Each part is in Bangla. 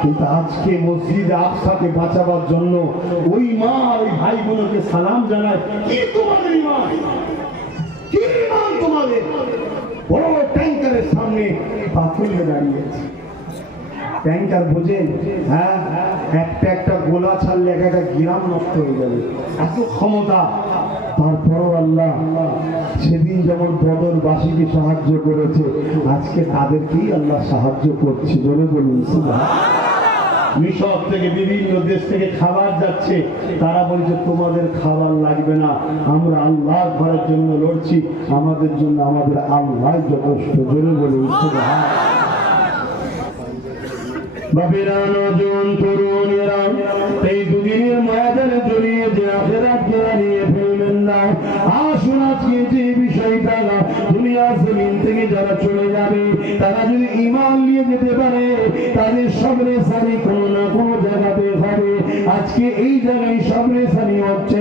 কিন্তু আজকে মসজিদে আফসাকে বাঁচাবার জন্য ওই মা, ওই ভাই বোনকে সালাম জানায়, কি সামনে পাথরে দাঁড়িয়েছে। ট্যাঙ্কার বোঝেন হ্যাঁ একটা একটা গোলা ছাড়লে এক একটা গ্রাম নষ্ট হয়ে যাবে। এত ক্ষমতা। তারপরও আল্লাহ সেদিন যেমন বদরবাসীকে সাহায্য করেছে, আজকে তাদেরকেই আল্লাহ সাহায্য করছে বলে বলুন। মিশর থেকে বিভিন্ন দেশ থেকে খাবার যাচ্ছে। তারা বলছে, তোমাদের খাবার লাগবে না। আমরা আল্লাহ ঘরের জন্য লড়ছি। আমাদের জন্য আমাদের আল্লাহ যথেষ্ট জোরে সুবহান। বাপেরা, নজন যারা চলে যাবে তারা যদি ইমান নিয়ে যেতে পারে, তাদের সবরে সারি কোনো না কোনো জায়গাতে হবে আজকে এই জায়গায় সবরে সারি হচ্ছে।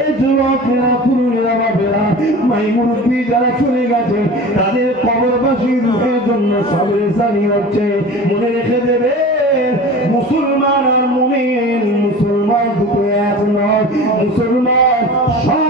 এই যুবকেরা যারা চলে গেছে, তাদের জন্য সবরে হচ্ছে। মনে রেখে দেবে, মুসলমান আর মুমিন, মুসলমান দুটো এক নয়, মুসলমান সবাই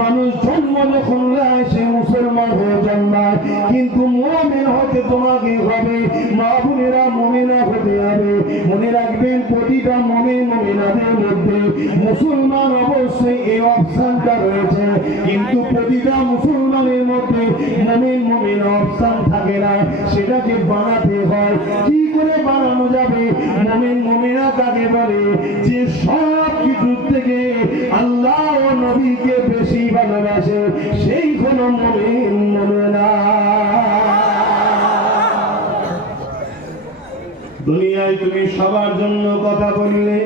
মানুষ জন্ম যখন নেয় সে মুসলমান হয়ে জন্মায় কিন্তু মুমিন হতে তোমাকে হবে, মা বোনেরা মুমিনা হতে হবে। মনে রাখবেন, প্রতিটা মুমিন মুমিনাদের মধ্যে মুসলমান অবশ্যই এই অপশনটা রয়েছে। কিন্তু প্রতিটা মুসলমানের মধ্যে মুমিন মুমিন অপশন থাকে না, সেটাকে বানাতে হয়। কি করে বানানো যাবে? মুমিন মুমিনা কাকে বলে যে সব কিছুর থেকে আল্লাহ ও নবীকে ভালোবাসে সেই কোন মুমিন মুমিনা দুনিয়ায় তুমি সবার জন্য কথা বললে,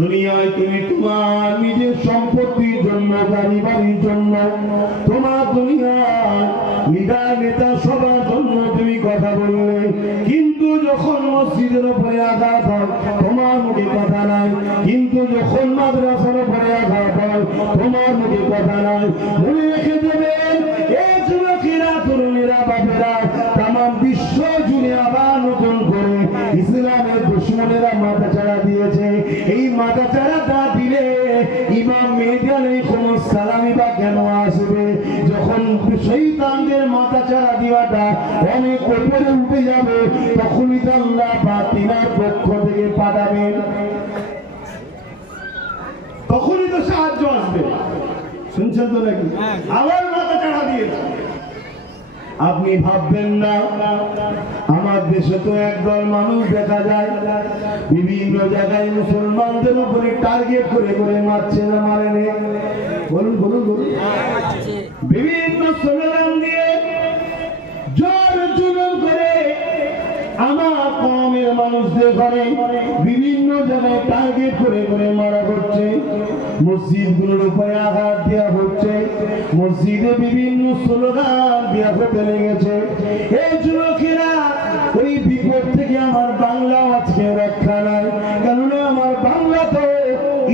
দুনিয়ায় তুমি তোমার নিজের সম্পত্তির জন্য বাড়ির জন্য, তোমার দুনিয়ার লিডার নেতা সবার জন্য তুমি কথা বললে। কিন্তু যখন মসজিদের উপরে আঘাত হয়, তোমার মুখে কথা নাই। কিন্তু যখন মাদ্রাসার উপরে আঘাত হয়, তোমার মুখে কথা নাই। মনে রেখে দেবেন এই যুবকেরা, তরুণেরা, বাপেরা মাথা দেওয়াটা অনেক উপরে উঠে যাবে তখনই পক্ষ থেকে পাঠাবেন তখনই তো সাহায্য আসবে। শুনছেন তো নাকি? আবার মাথা চাড়া দিয়েছে আপনি ভাববেন না আমার দেশে তো একদল মানুষ দেখা যায় বিভিন্ন জায়গায় মুসলমানদের উপরে টার্গেট করে করে মারছে না মারেনি। বলুন বলুন বলুন। বিভিন্ন আমার কমের মানুষদের ঘরে বিভিন্ন জায়গায় টার্গেট করে করে মারা হচ্ছে মসজিদগুলোর উপরে আঘাত দেওয়া হচ্ছে, মসজিদে বিভিন্ন স্লোগান দেওয়া হতে লেগেছে। এই যুবকেরা ওই বিপদ থেকে আমার বাংলা আজকে রক্ষা নাই, কেননা আমার বাংলা তো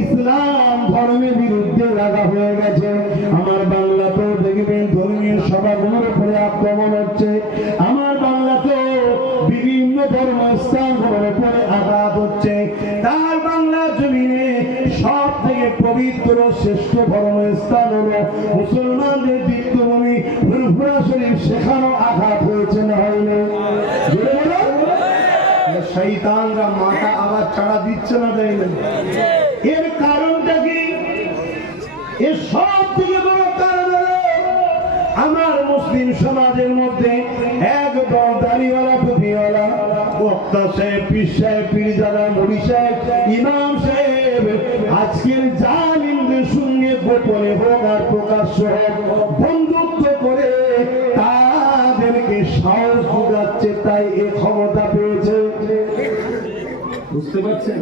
ইসলাম ধর্মের বিরুদ্ধে লাগা হয়ে গেছে। পবিত্র শ্রেষ্ঠ ধর্ম স্থান হলো মুসলমানদের তীর্থভূমি ফুরফুরা শরীফ সেখানেও আঘাত হয়েছে, না হয়নি শৈতানরা মাথা আবার চাড়া দিচ্ছে না দেয় এর কারণটা কি? এর সব থেকে বড় কারণ হলো আমার মুসলিম সমাজের মধ্যে একদম দাড়িওয়ালা, টুপিওয়ালা, বক্তা সাহেব, পীর সাহেব, পীরজাদা মুড়ি সাহেব, ইমাম সাহেব, আজকের গোপনে হোক আর প্রকাশ্য হোক বন্ধুত্ব করে তাদেরকে সাহস যোগাচ্ছে তাই এ ক্ষমতা পেয়েছে। বুঝতে পারছেন?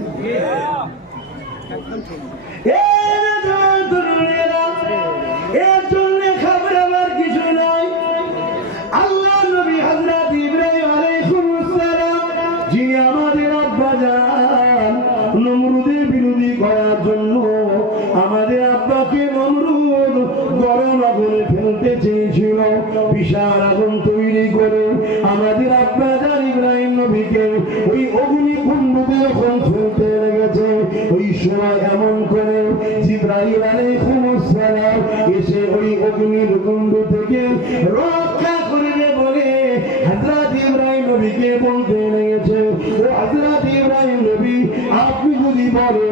বিশাল আগুন তৈরি করে আমাদের আব্বাজান ইব্রাহিম নবীকে ওই অগ্নিকুণ্ডতে যখন ফেলতে লেগেছে, ওই সময় এমন করে জিব্রাহিম আলাইহিস সালাম এসে ওই অগ্নির কুণ্ড থেকে রক্ষা করবে বলে হযরত ইব্রাহিম নবীকে বলতে লেগেছে, ও ইব্রাহিম নবী, আপনি যদি বলেন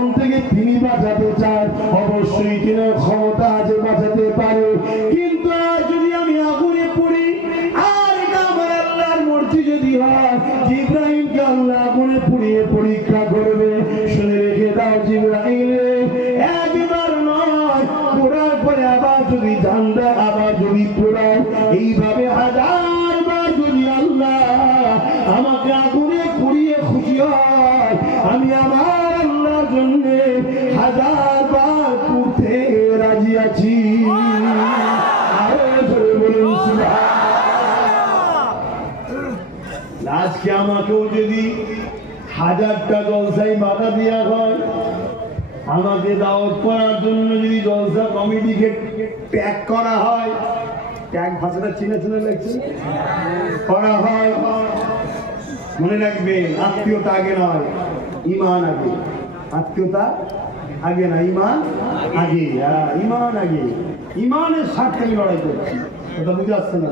আজকে আমাকেও যদি হাজারটা জলসাই বাধা দেওয়া হয় আমাকে দাওয়াত করার জন্য যদি জলসা কমিটিকে ট্যাগ করা হয় ট্যাগ ভাষাটা চিনে চিনে লাগছে করা হয় মনে রাখবে আত্মীয়তা আগে নয় ইমান আগে। আত্মীয়তা আগে না ইমান আগে। হ্যাঁ, ইমান আগে। ইমানের স্বার্থে আমি লড়াই করছি। এটা বুঝে আসছে না?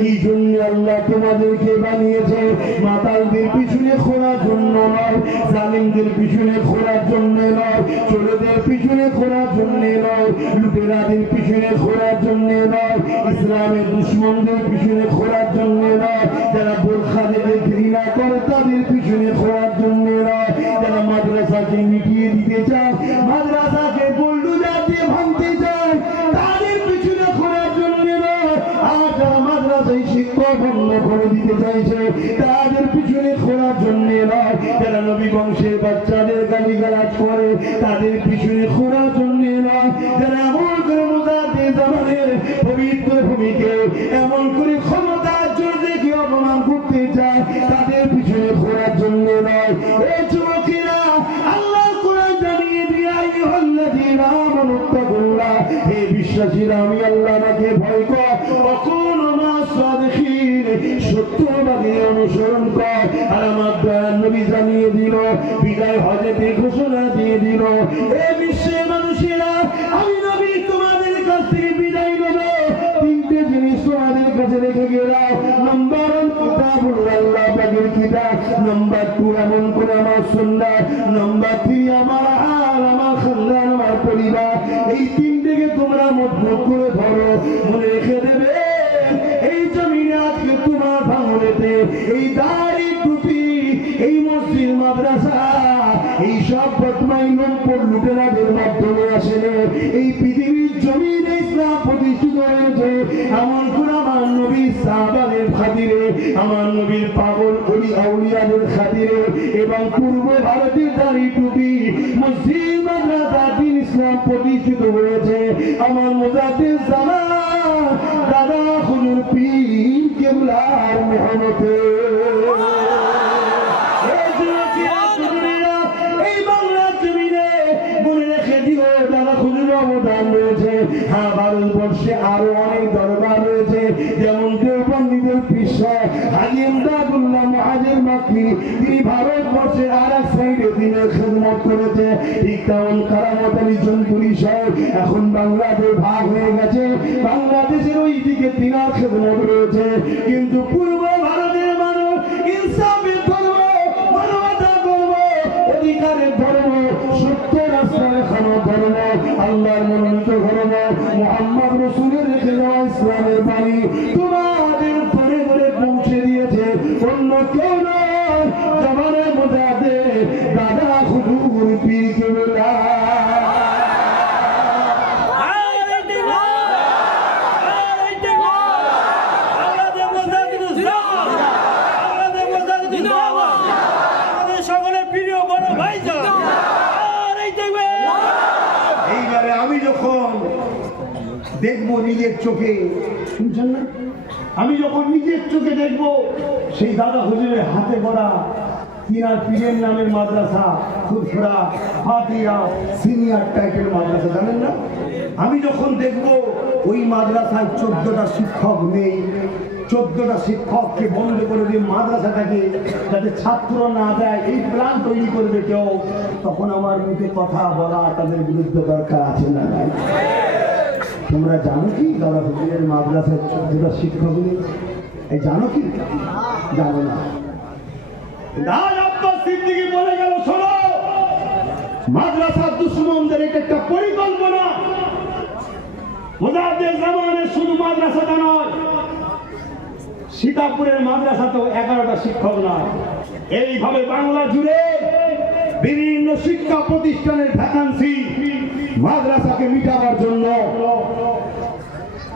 কি জন্য আল্লাহ তোমাদেরকে বানিয়েছে। মাতালদের পিছনে খোঁড়ার জন্য নয়, জালিমদের পিছনে খোঁড়ার জন্য নয়, চোরেদের পিছনে খোঁড়ার জন্য নয়, লুটেরাদের পিছনে খোঁড়ার জন্য নয়, ইসলামের দুশ্মনদের পিছনে খোঁড়ার জন্য নয়, যারা বোরখা দেবে ঘৃণা করে তাদের পিছনে খোঁড়ার জন্য নয়, যারা মাদ্রাসাকে মিটিয়ে দিতে চায় মাদ্রাসাকে করে দিতে চাইছে, তাদের পিছনে খোঁড়ার জন্য নয়। যারা নবী বংশের বাচ্চাদের গালি গালাজ করে, তাদের পিছনে খোঁড়ার জন্য নয়। যারা এমন করে মোজাদের জামানের পবিত্র ভূমিকে এমন করে সব বদমাই নম্বর লুটেরাদের মাধ্যমে আসেনে এই পৃথিবীর জমিনে ইসলাম প্রতিষ্ঠিত হয়েছে। এমন করে আমার নবী সাহাবাদের খাতিরে, আমার নবীর পাগল অলি আউলিয়াদের খাতিরে এবং পূর্ব ভারতের টুপি ইসলাম প্রতিষ্ঠিত হয়েছে। আমার মোজাদের দাদা, হুজুর, পীর, কেবলার মেহনতে করেছে ঠিক তেমন কারামত আলী জনপুরি সাহেব এখন বাংলাদেশ ভাগ হয়ে গেছে। বাংলাদেশের ওই দিকে তিনার খেদমত রয়েছে। কিন্তু পূর্ব চোখে দেখব সেই দাদা হুজুরের হাতে গড়া তিনার পীরের নামের মাদ্রাসা খুচরা ফাতিয়া সিনিয়র টাইপের মাদ্রাসা, জানেন না? আমি যখন দেখব ওই মাদ্রাসায় চোদ্দটা শিক্ষক নেই, চোদ্দটা শিক্ষককে বন্ধ করে দিয়ে মাদ্রাসাটাকে যাতে ছাত্র না দেয়, এই প্ল্যান তৈরি করবে কেউ, তখন আমার মুখে কথা বলা তাদের বিরুদ্ধে দরকার আছে না তোমরা জানো কি দাদা হুজুরের মাদ্রাসায় চোদ্দটা শিক্ষক নেই? এই জানো কি? জানো না। মাদ্রাসা একটা শুধু সীতাপুরের মাদ্রাসা তো এগারোটা শিক্ষক নয়। এইভাবে বাংলা জুড়ে বিভিন্ন শিক্ষা প্রতিষ্ঠানের ভ্যাকান্সি মাদ্রাসাকে মিটাবার জন্য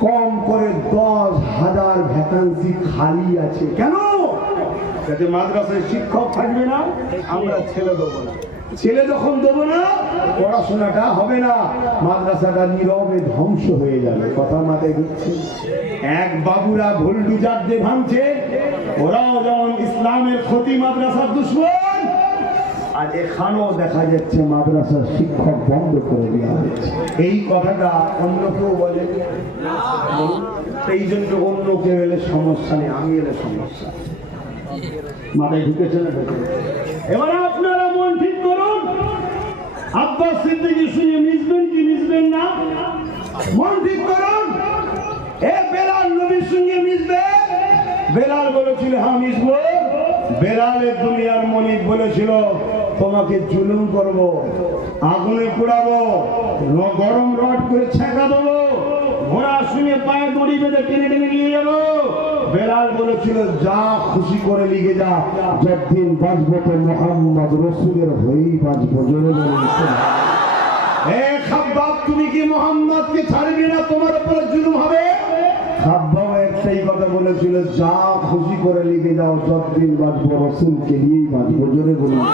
কম করে দশ হাজার ভ্যাকান্সি খালি আছে। কেন? যাতে মাদ্রাসায় শিক্ষক থাকবে না, আমরা ছেলে দেবো না। ছেলে যখন দেবো না, পড়াশোনাটা হবে না। মাদ্রাসাটা নীরবে ধ্বংস হয়ে যাবে। কথা মাথায় ঢুকছে এক বাবুরা ভুলডু জাদ্দে ভাঙছে, ওরাও যেমন ইসলামের ক্ষতি মাদ্রাসার দুশ্মন আর এখানেও দেখা যাচ্ছে মাদ্রাসার শিক্ষক বন্ধ করে দেওয়া হচ্ছে এই কথাটা অন্য কেউ বলে। এই জন্য অন্য কেউ এলে সমস্যা নেই, আমি এলে সমস্যা মাথায় ঢুকেছে না এবার আপনারা মন ঠিক করুন। আব্বাস সিদ্দিকি শুনে মিশবেন কি মিশবেন না? মন ঠিক করুন। এ বেলাল নবীর সঙ্গে মিশবে। বেলাল বলেছিল হ্যাঁ মিশবো। বেলালের দুনিয়ার মনিক বলেছিল তোমাকে জুলুম করব, আগুনে পোড়াবো গরম রড করে ছেঁকা দেবো, ঘোড়া শুনে পায়ে দড়ি বেঁধে টেনে টেনে নিয়ে যাব। বেলাল বলেছিল, যা খুশি করে লিখে যা, যতদিন বাঁচবো তো মোহাম্মদ রসুলের হয়েই বাঁচবো। জোরে তুমি কি মোহাম্মদকে ছাড়বে না? তোমার উপরে জুলুম হবে? খাব্বাব একটাই কথা বলেছিল, যা খুশি করে লিখে যাও, যতদিন বাঁচবো রসুলকে নিয়েই বাঁচবো। জোরে বলুন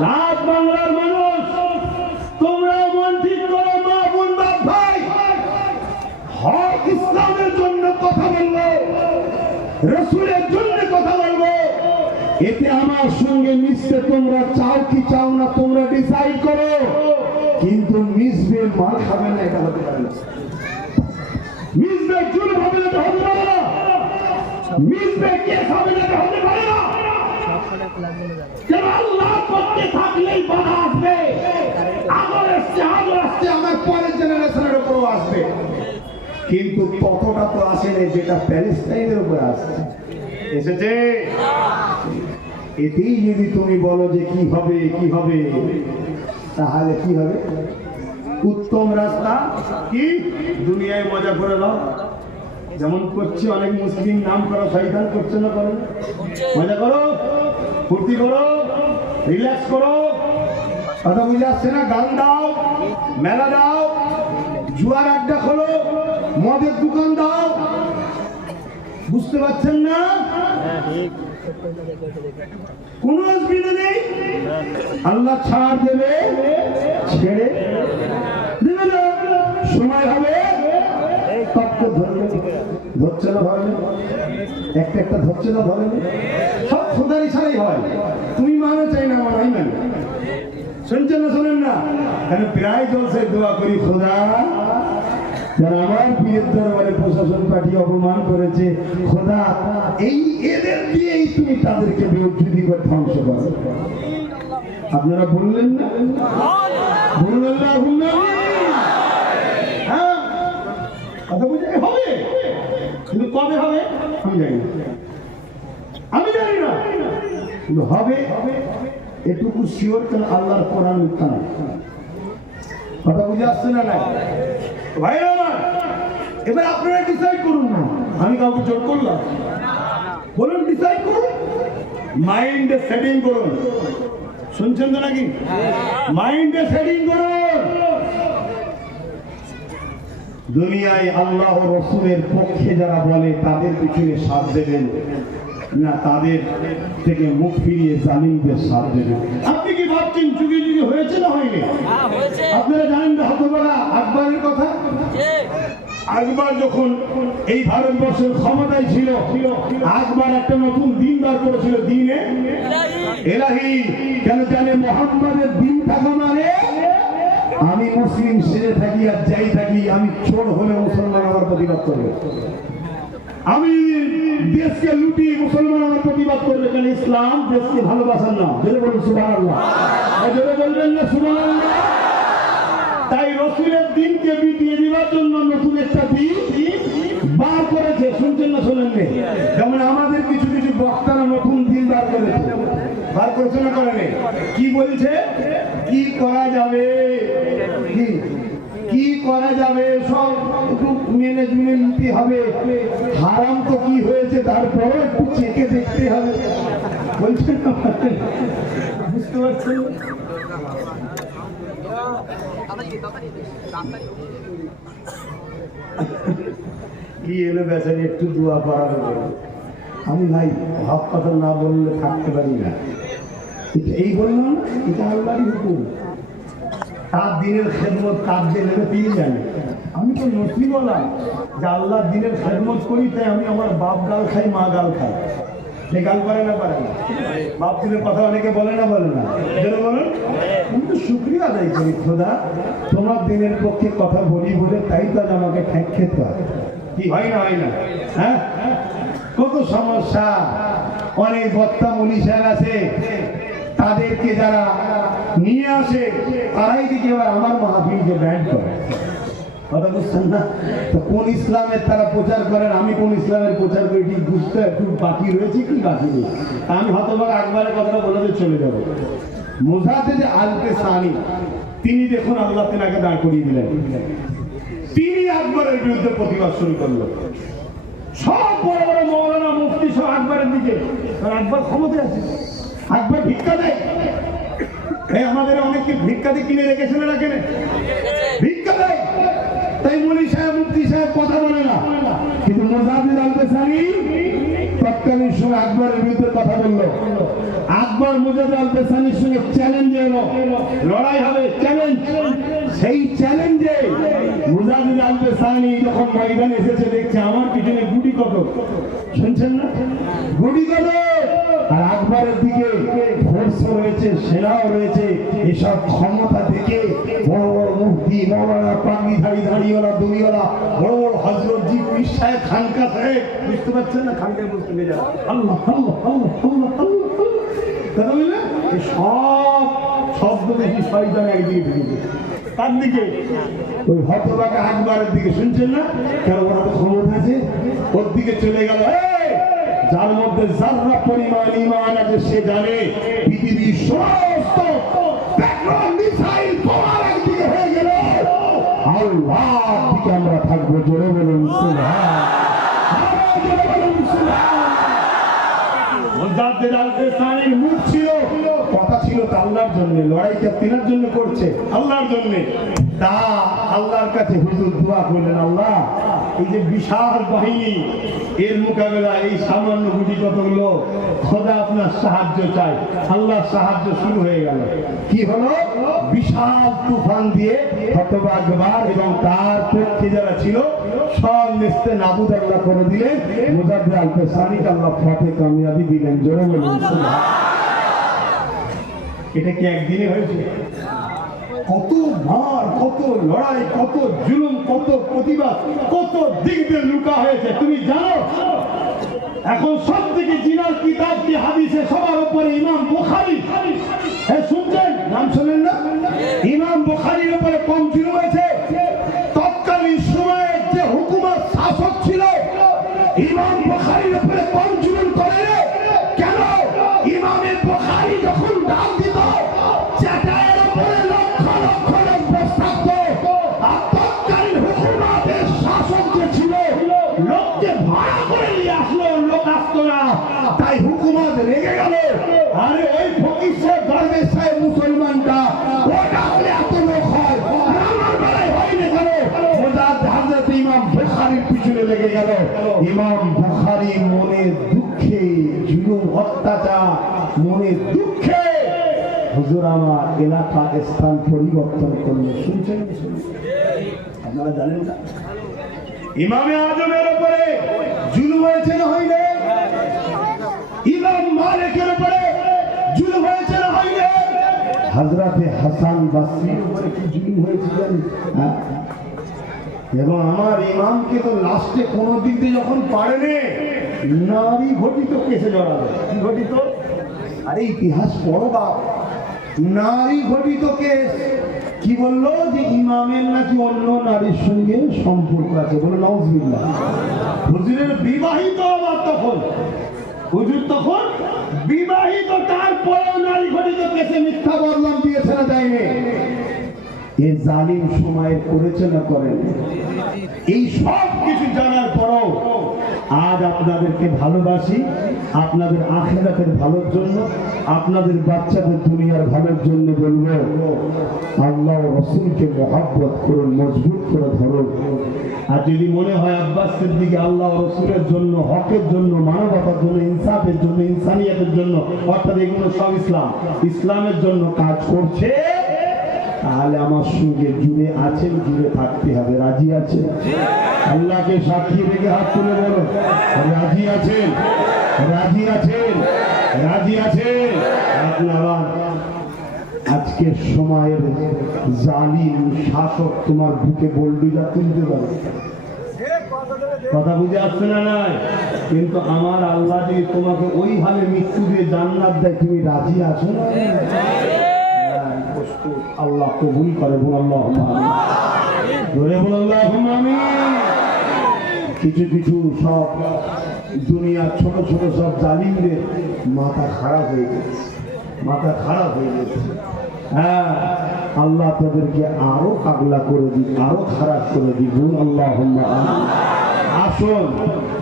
রাত বাংলার মানুষ তোমরা মন ঠিক করো, মা বোন, বাপ জন্য কথা বলব, রসুলের জন্য কথা বলব। এতে আমার সঙ্গে মিশতে তোমরা চাও কি চাও না, তোমরা ডিসাইড করো। কিন্তু মিশবে মাল খাবে না, এটা হতে পারে না। মিশবে চুল হবে না হতে পারে হতে পারে না। কিন্তু ততটা তো আসেনি যেটা প্যালেস্টাইনের উপর আসছে। এতেই যদি তুমি বলো যে কি হবে কি হবে, তাহলে কি হবে? উত্তম রাস্তা কি? দুনিয়ায় মজা করে দাও যেমন করছে অনেক মুসলিম, নাম করা শয়তান করছে না করো মজা করো। ফুর্তি করো রিল্যাক্স করো। কথা বুঝে আসছে না? গান দাও, মেলা দাও, জুয়ার আড্ডা খোলো, মদের দোকান দাও। বুঝতে পারছেন না? কোন অসুবিধা নেই? আল্লাহ ছাড় দেবে, ছেড়ে দেবে সময় হবে। ধরবে ধরছে না একটা একটা ধরছে না ধরে সব হয়। তুমি মানো চাই না আমার আমি শুনছেন না শোনেন না? কেন প্রায় জলসে দোয়া করি খোদা। যারা আমার বিয়ের দরবারে প্রশাসন পাঠিয়ে অপমান করেছে। খোদা, এই এদের দিয়েই তুমি তাদেরকে বিরোধী ধ্বংস করো। আপনারা বললেন না? বললেন না? কথা বুঝে হবে? কবে হবে? আমি জানি আমি জানি না। কিন্তু হবে? এটুকু শিওর কেন আল্লাহর কোরআন মিথ্যা না? কথা বুঝে আসছে না না ভাই আমার, এবার আপনারা ডিসাইড করুন না। আমি কাউকে জোর করলাম। বলুন ডিসাইড করুন। মাইন্ডে সেটিং করুন। শুনছেন তো নাকি? মাইন্ডে সেটিং করুন। দুনিয়ায় আল্লাহ রসুলের পক্ষে যারা বলে তাদের পিছনে সাথ দেবেন। না তাদের থেকে মুখ ফিরিয়ে জালিমদের সাথ দেবেন। আপনি কি ভাবছেন যুগে যুগে হয়েছে না হয়নি? হ্যাঁ আপনারা জানেন না হতবলা আকবরের কথা? আকবর যখন এই ভারতবর্ষের ক্ষমতায় ছিল আকবর একটা নতুন দিন বার করেছিল দিনে? এলাহি কেন জানে মোহাম্মদের দিন থাকা মানে? আমি মুসলিম, সেরে থাকি আর যাই থাকি, আমি চোর হলে মুসলমান আমার প্রতিবাদ করবে। আমি দেশকে লুটি মুসলমান আমার প্রতিবাদ করবে কেন? ইসলাম দেশকে ভালোবাসার না জোরে বলুন সুবাহ বলবেন না সুবাহ তাই রসুলের দিনকে বিটিয়ে দেওয়ার জন্য নতুন একটা দিন বার করেছে। শুনছেন না শোনেননি যেমন আমাদের কিছু কিছু বক্তারা নতুন দিন বার করেছে। বার করেছে না করেনি? কি বলছে? কি করা যাবে? কি কি করা যাবে? সব ম্যানেজমেন্ট নিতে হবে। হারাম তো কি হয়েছে তারপরে একটু চেকে দেখতে হবে। বলছেন বুঝতে পারছেন কি এলো বেচারি, একটু দোয়া করার আমি ভাই, হক কথা না বললে থাকতে পারি না। এই বললাম এটা আল্লাহরই হুকুম। তার দিনের খেদমত কার যে নেবে জানে আমি তো নসি বললাম যে আল্লাহর দিনের খেদমত করি, তাই আমি আমার বাপ গাল খাই, মা গাল খাই। সে গাল করে না পারে না বাপ দিনের কথা অনেকে বলে না বলে না। বলুন কিন্তু শুক্রিয়া আদায় করি, খোদা। তোমার দিনের পক্ষে কথা বলি বলে তাই তো আমাকে ঠেক খেতে হয়। কি হয় না হয় না? হ্যাঁ? কত সমস্যা। অনেক বক্তা মনীষার আছে। তাদেরকে যারা নিয়ে আসে, তারাই দিকে এবার আমার মাহফিলকে ব্যান্ড করে। কথা বুঝছেন না? তো কোন ইসলামের তারা প্রচার করেন, আমি কোন ইসলামের প্রচার করি, ঠিক বুঝতে একটু বাকি রয়েছে কি বাকি নেই? আমি হতবার আকবরের কথাটা বলে চলে যাব। মোজাতে যে আলকে সানি, তিনি দেখুন আল্লাহ তেনাকে দাঁড় করিয়ে দিলেন। তিনি আকবরের বিরুদ্ধে প্রতিবাদ শুরু করল। সব বড় বড় মৌলানা মুফতি সব আকবরের দিকে। আকবর ক্ষমতায় আছে। আকবর ভিক্ষা দেয়। এই আমাদের অনেকে ভিক্ষাতে কিনে রেখেছে না রাখেন। ভিক্ষা দেয়। তাই মনি সাহেব মুক্তি সাহেব কথা বলে না। কিন্তু মোজাহিদ আল সানি তৎকালীন সময় আকবরের বিরুদ্ধে কথা বলল। আকবর মুজাহিদ আল বেসানির সঙ্গে চ্যালেঞ্জ এলো। লড়াই হবে। চ্যালেঞ্জ সেই চ্যালেঞ্জে মুজাহিদ আল বেসানি যখন ময়দানে এসেছে, দেখছে আমার পিছনে গুটি কত শুনছেন না? গুটি কত আর আকবরের দিকে ফোর্স রয়েছে, সেনাও রয়েছে, এসব ক্ষমতা থেকে বড় বড় মুক্তি মৌলানা পাগড়িধারী দড়িওয়ালা, বড় বড় হজরত জি পীর খানকা সাহেব। বুঝতে পারছেন না? খানকায় বুঝতে পেরে আল্লাহ আল্লাহ আল্লাহ আল্লাহ আল্লাহ কথা সব শব্দ দেখি শয়তান একদিকে ঢুকে তার দিকে ওই হতবাকে আকবরের দিকে শুনছেন না? কেন ওরা তো আছে? ওর দিকে চলে গেল। যার মধ্যে যারা পরিমাণ ইমান আছে, সে জানে পৃথিবীর সমস্ত আমরা থাকব কথা ছিল তা আল্লাহর জন্য লড়াইটা তিনার জন্য করছে? আল্লাহর জন্য। তা আল্লাহর কাছে হুজুর দোয়া করলেন, আল্লাহ, এই যে বিশাল বাহিনী, এর মোকাবেলা এই সামান্য গুটি কতগুলো, খোদা আপনার সাহায্য চাই আল্লাহর সাহায্য শুরু হয়ে গেল। কি হলো? বিশাল তুফান দিয়ে হতবাগবার এবং তার পক্ষে যারা ছিল, সব নেস্তে নাবুদ আল্লাহ করে দিলেন। মুজাদ্দিদ আল পেসানিক আল্লাহ ফাতে কামিয়াবি দিলেন। জোরে বলুন। এটা কি একদিনে হয়েছে? কত মার, কত লড়াই, কত জুলুম, কত প্রতিবাদ, কত দিক দিয়ে লুকা হয়েছে, তুমি জানো? এখন সব থেকে জিনার কিতাবটি হাদিসে? সবার উপরে ইমাম বুখারী হুজুর, আমার এলাকা স্থান পরিবর্তন করল শুনছেন? আপনারা জানেন না? ইমামে আজমের উপরে জুলুম হয়েছে না হয়নি। ইমাম মালিকের উপরে জুলুম হয়েছে না হয়নি। হযরতে হাসান বাসরির উপরে কি জুলুম হয়েছে জানেন? হ্যাঁ? এবং আমার ইমামকে তো লাস্টে কোনো দিক দিয়ে যখন পারেনি, নারী ঘটিত কেসে জড়াবে কি ঘটিত আরে ইতিহাস পড়ো বাপ। নারী ঘটিত কেস। কি বলল? যে ইমামের নাকি অন্য নারীর সঙ্গে সম্পর্ক আছে বলে হুজুরের বিবাহিত আবার তখন, হুজুর তখন বিবাহিত, তারপরেও নারী ঘটিত কেসে মিথ্যা বদলাম দিয়েছে না যায়নি এ জালিম সময়ে করেছে না করেন? এই সব কিছু জানার পরও আজ আপনাদেরকে ভালোবাসি, আপনাদের আখেরাতের ভালোর জন্য, আপনাদের বাচ্চাদের দুনিয়ার ভালোর জন্য বলব, আল্লাহ রসুলকে মহাব্বত করুন, মজবুত করে ধরুন। আর যদি মনে হয় আব্বাস সিদ্দিকে আল্লাহ রসুলের জন্য, হকের জন্য, মানবতার জন্য, ইনসাফের জন্য, ইনসানিয়াতের জন্য, অর্থাৎ এগুলো সব ইসলাম, ইসলামের জন্য কাজ করছে। তাহলে আমার সঙ্গে জুড়ে আছেন, জুড়ে থাকতে হবে। রাজি আছেন? আল্লাহকে সাক্ষী রেখে হাত তুলে বলো। রাজি আছেন? রাজি আছেন? রাজি আছেন? আপনারা আজকের সময়ের জালিম শাসক তোমার বুকে বলডুজা তুলতে পারে। কথা বুঝে আসছে না নাই? কিন্তু আমার আল্লাহ তোমাকে ওইভাবে মৃত্যু দিয়ে জান্নাত দেয়, তুমি রাজি আছো? না আল্লাহ কবুল করে কিছু কিছু সব দুনিয়ার ছোট ছোট সব জালিমদের মাথা খারাপ হয়ে গেছে। মাথা খারাপ হয়ে গেছে। হ্যাঁ আল্লাহ তাদেরকে আরও পাগলা করে দিই আরও খারাপ করে বল আল্লাহ আসুন,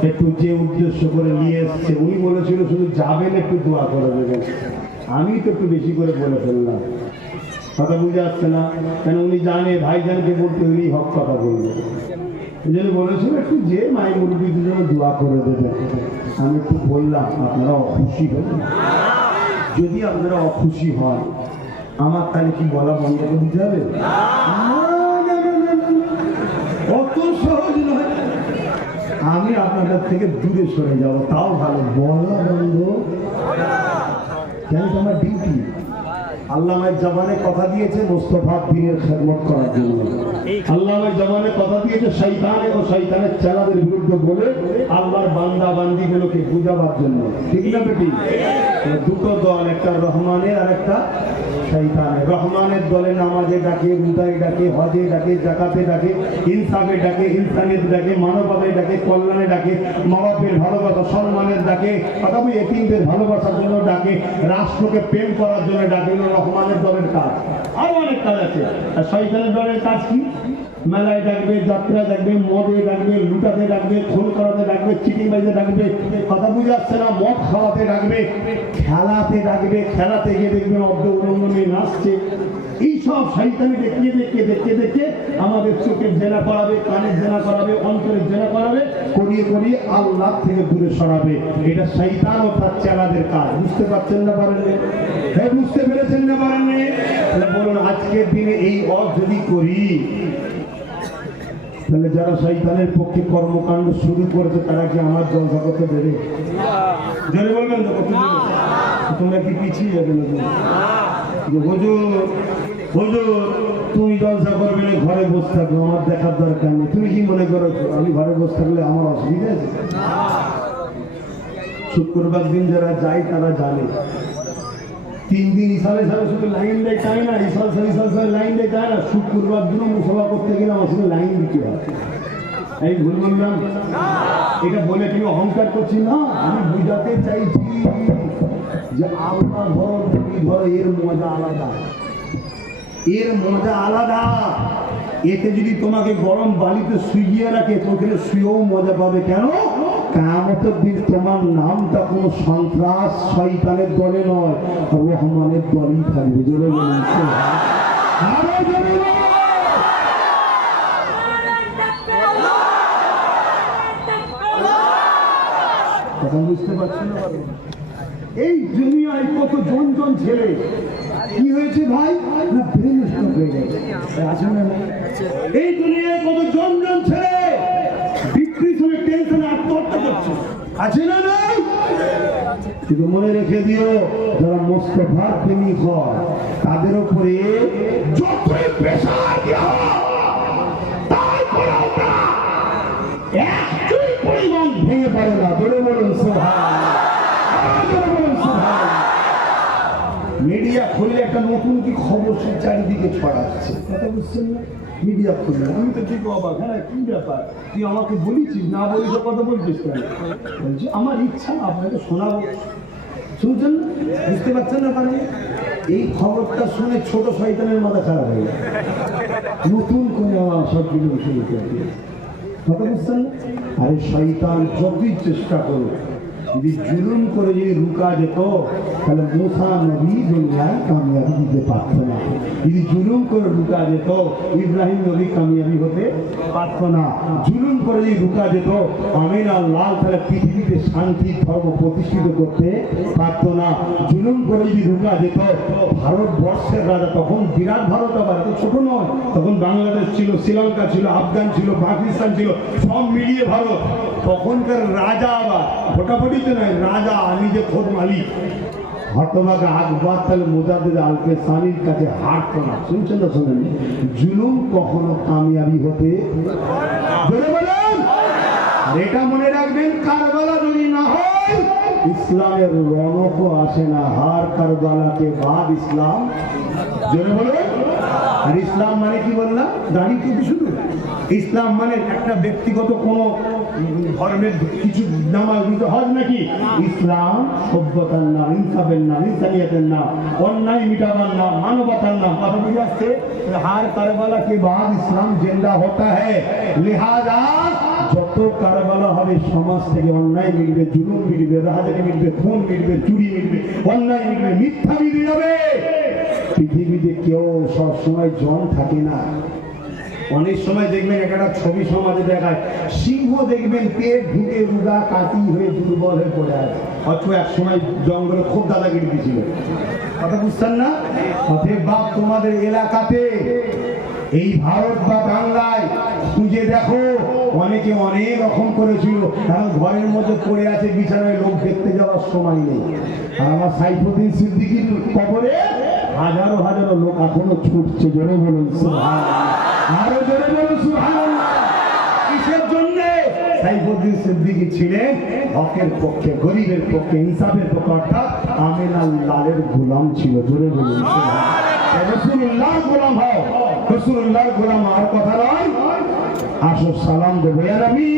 একটু যে উদ্দেশ্য করে নিয়ে এসছে, উনি বলেছিল শুধু যাবেন, একটু দোয়া করে দেবেন। আমি তো একটু বেশি করে বলে ফেললাম। কথা বুঝে আসছে না। কেন উনি জানে, ভাইজানকে বলতে উনি হক কথা বলবে। এই জন্য বলেছিল, একটু যে মাই মুরব্বীদের জন্য দোয়া করে দেবে। আমি একটু বললাম, আপনারা অখুশি হবেন যদি আপনারা অখুশি হন, আমার তাহলে কি বলা বন্ধ করে দিতে হবে। অত সহজ নয়। আমি আপনাদের থেকে দূরে সরে যাব, তাও ভালো। বলা বন্ধ। কেন তোমার ডিউটি আল্লামায় জবানে কথা দিয়েছে মোস্তফা খেদমত করার জন্য। আল্লামায় জবানে কথা দিয়েছে শৈতানের চেলাদের বিরুদ্ধে বলে আল্লাহর বান্দা বুঝাবার জন্য। ঠিক না বেটি? দুটো দল, একটা রহমানের আর একটা রহমানের দলে নামাজে ডাকে রুদায় ডাকে, হজে ডাকে, জাকাতে ডাকে, ইনসাফে ডাকে ইনসানিয়ত ডাকে ডাকে, কল্যাণে ডাকে মা বাপের ভালোবাসা, সম্মানের ডাকে, অথবা ভালোবাসার জন্য ডাকে, রাষ্ট্রকে প্রেম করার জন্য ডাকে রহমানের দলের কাজ। আরও অনেক কাজ আছে। আর শয়তানের দলের কাজ কি? মেলায় ডাকবে যাত্রা ডাকবে, মদে ডাকবে, লুটাতে ডাকবে খোল করাতে ডাকবে, চিটিং বাজে ডাকবে, কথা বুঝে আসছে না, মদ খাওয়াতে ডাকবে, খেলাতে ডাকবে, খেলাতে গিয়ে দেখবে অর্ধ উলঙ্গ নিয়ে নাচছে। এইসব শৈতানি দেখিয়ে দেখে দেখে দেখে আমাদের চোখের জেনা করাবে কানের জেনা করাবে অন্তরের জেনা করাবে, করিয়ে করিয়ে আল্লাহ থেকে দূরে সরাবে। এটা শৈতান ও তার চেলাদের কাজ। বুঝতে পারছেন না পারেননি হ্যাঁ বুঝতে পেরেছেন না তাহলে বলুন, আজকের দিনে এই অ যদি করি, তাহলে যারা শৈতানের পক্ষে কর্মকাণ্ড শুরু করেছে, তারা কি আমার করতে দেবে? জোরে বলবেন? তোমরা কি পিছিয়ে যাবে না? তুমি জলসা করবে না, ঘরে বসে থাকো, আমার দেখার দরকার নেই। তুমি কি মনে করো আমি ঘরে বসে থাকলে আমার অসুবিধা আছে? শুক্রবার দিন যারা যায়, তারা জানে। তিন দিন ইসালে সালে শুধু লাইন দেয়, চায় না, ইসাল সালে ইসাল সালে, লাইন দেয়, চায় না। শুক্রবার দিনও মুসলা করতে গেলে আমার শুধু লাইন দিতে হয়। এই ভুল বললাম এটা বলে তুমি অহংকার করছি? না, আমি বুঝাতে চাইছি যে আল্লাহ ধরো তুমি ধরো এর মজা আলাদা। এর মজা আলাদা। এতে যদি তোমাকে গরম বালিতে শুইয়ে রাখে তোকে শুয়েও মজা পাবে। কেন? কামতের দিন তোমার নামটা কোনো সন্ত্রাস, শয়তানের দলে নয়, রহমানের দলই থাকবে। জোরে। কথা বুঝতে পারছেন না? এই দুনিয়ায় কত জন জন ছেলে? কি হয়েছে ভাই? হয়ে নাই? এই দুনিয়ায় কত জন জন ছেলে ডিপ্রেশনে টেনশনে আত্মহত্যা করছে আছে না নাই কিন্তু মনে রেখে দিও, যারা মোস্তফার প্রেমিক হয়, তাদের উপরে যতই প্রেশার দেওয়া তারপরেও তারা একটুই পরিমাণ ভেঙে পড়ে না, বলে বলুন খুললে একটা নতুন কি খবর সে চারিদিকে ছড়াচ্ছে। কথা বুঝছেন না? মিডিয়া খুললে। আমি তো ঠিক অবাক। হ্যাঁ কি ব্যাপার? তুই আমাকে বলেছিস? না বলিস কথা বলছিস কেন? বলছি, আমার ইচ্ছা আপনাকে শোনাবো। শুনছেন? বুঝতে পারছেন না পারে এই খবরটা শুনে ছোট শয়তানের মাথা খারাপ হয়ে যায় নতুন করে আমার সব কিছু দিয়েছে। কথা বুঝছেন আরে শয়তান, যতই চেষ্টা করো যদি জুলুম করে যদি রুকা যেত, তাহলে মুসা নবী দুনিয়ায় কামিয়াবি দিতে পারত না। যদি জুলুম করে রুকা যেত, ইব্রাহিম নবী কামিয়াবি হতে পারত না। জুলুম করে যদি রুকা যেত, আমিন আল্লাহ তাহলে পৃথিবীতে শান্তি, ধর্ম প্রতিষ্ঠিত করতে পারত না। জুলুম করে যদি রুকা যেত, ভারতবর্ষের রাজা তখন বিরাট ভারত আবার ছোট নয়। তখন বাংলাদেশ ছিল, শ্রীলঙ্কা ছিল, আফগান ছিল, পাকিস্তান ছিল, সব মিলিয়ে ভারত। তখনকার রাজা আবার ফোটাফুটিতে নয় রাজা আমি যে খোদ মালিক আকবর তাহলে মোজাদের আলকে সানির কাছে হারতো না শুনছেন না শোনেন জুলুম কখনো কামিয়াবি হতে এটা মনে রাখবেন কারবালা যদি না হয় ইসলামের আসে না হার কারবালাকে বাদ ইসলাম জোরে আর ইসলাম মানে কি বললাম দাড়ি টুপি শুধু ইসলাম মানে একটা ব্যক্তিগত কোনো ধর্মের কিছু নাম দিতে হয় নাকি? ইসলাম সভ্যতার নাম, ইনসাফের নাম, ইনসানিয়াতের নাম, অন্যায় মিটাবার নাম, মানবতার নাম, কথা বুঝে আসছে? হার কারবালা কে বাদ? ইসলাম জেন্দা হতা হ্যাঁ লেহাজা, যত কারবালা হবে, সমাজ থেকে অন্যায় মিলবে জুলুম মিলবে রাহাজারি মিলবে খুন মিলবে চুরি মিলবে অন্যায় মিলবে মিথ্যা মিলে যাবে। পৃথিবীতে কেউ সবসময় জন থাকে না। অনেক সময় দেখবেন একটা ছবি সমাজে দেখায়। সিংহ দেখবেন পেট ঢুকে রুগা কাটি হয়ে দুর্বল হয়ে পড়ে আছে। অথচ এক সময় জঙ্গলে খুব দাদাগিরি ছিল কথা বুঝছেন না? অতএব বাপ তোমাদের এলাকাতে, এই ভারত বা বাংলায় খুঁজে দেখো, অনেকে অনেক রকম করেছিল। কারণ ঘরের মধ্যে পড়ে আছে বিছানায় লোক দেখতে যাওয়ার সময় নেই। আর আমার সাইফুদ্দিন সিদ্দিকির কবরে হাজারো হাজারো লোক এখনও ছুটছে, জোরে বলুন। কিসের জন্য? সাইফুদ্দিন সিদ্দিকী ছিলেন পক্ষে, গরিবের পক্ষে, ইনসাফের পক্ষে, অর্থাৎ আমিনাল লালের গোলাম ছিল। জোরে বলুন, সুবহানাল্লাহ। রসুল্লাহ গোলাম হও রসুল্লাহ গোলাম আর কথা নয়। আসো সালাম দেবো আর আমি